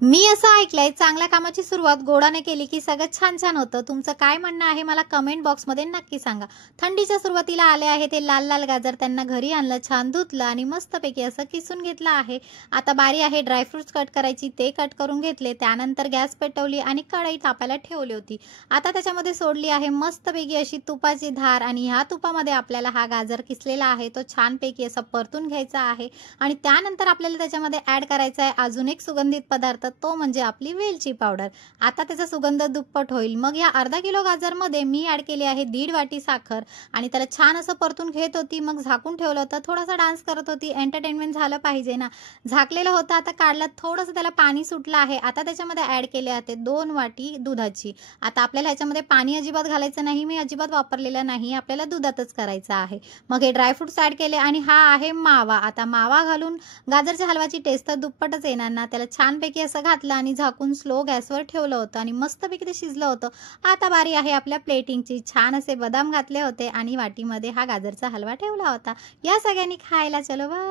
मी असं ऐकलंय, चांगल्या कामाची सुरुवात गोडाने केली की सगळं छान-छान होतं. तुमचं काय म्हणणं आहे मला कमेंट बॉक्समध्ये नक्की सांगा. थंडीच्या सुरुवातीला आले आहे ते लाल-लाल गाजर त्यांना घरी आणलं, छान धुतलं आणि मस्तपैकी असं किसून घेतलं आहे. आता बारी आहे ड्रायफ्रुट्स कट करायची. ते कट करून घेतले. त्यानंतर गॅस पेटवली आणि कढई तापायला ठेवली होती. आता त्याच्यामध्ये सोडली आहे मस्तपैकी अशी तुपाची धार आणि ह्या तुपामध्ये आपल्याला हा गाजर किसलेला आहे तो छानपैकी असा परतून घ्यायचा आहे आणि त्यानंतर आपल्याला त्याच्यामध्ये ॲड करायचा आहे अजून एक सुगंधित पदार्थ तो म्हणजे आपली वेलची पावडर. आता त्याचा सुगंध दुप्पट होईल. मग या अर्धा किलो गाजरमध्ये मी ॲड केली आहे 1.5 वाटी साखर आणि त्याला छान असं परतून घेत होती. मग झाकून ठेवलं होतं. थोडासा डान्स करत होती. एंटरटेनमेंट झालं पाहिजे ना. झाकलेलं होतं आता काढलं. थोडंसं त्याला पाणी सुटलं आहे. आता त्याच्यामध्ये ॲड केले आहे 2 वाटी दुधाची. आता आपल्याला ह्याच्यामध्ये पाणी अजिबात घालायचं नाही. मी अजिबात वापरलेलं नाही. आपल्याला दुधातच करायचं आहे. मग हे ड्रायफ्रुट्स ॲड केले आणि हा आहे मावा. आता मावा घालून गाजरच्या हलव्याची टेस्ट तर दुप्पटच येणार ना. त्याला छानपैकी असं घातलं आणि झाकून स्लो गॅसवर ठेवलं होतं आणि मस्तपैकी ते शिजलं होतं. आता बारी आहे आपल्या प्लेटिंगची. छान असे बदाम घातले होते आणि वाटीमध्ये हा गाजरचा हलवा ठेवला होता. या सगळ्यांनी खायला. चलो बाय.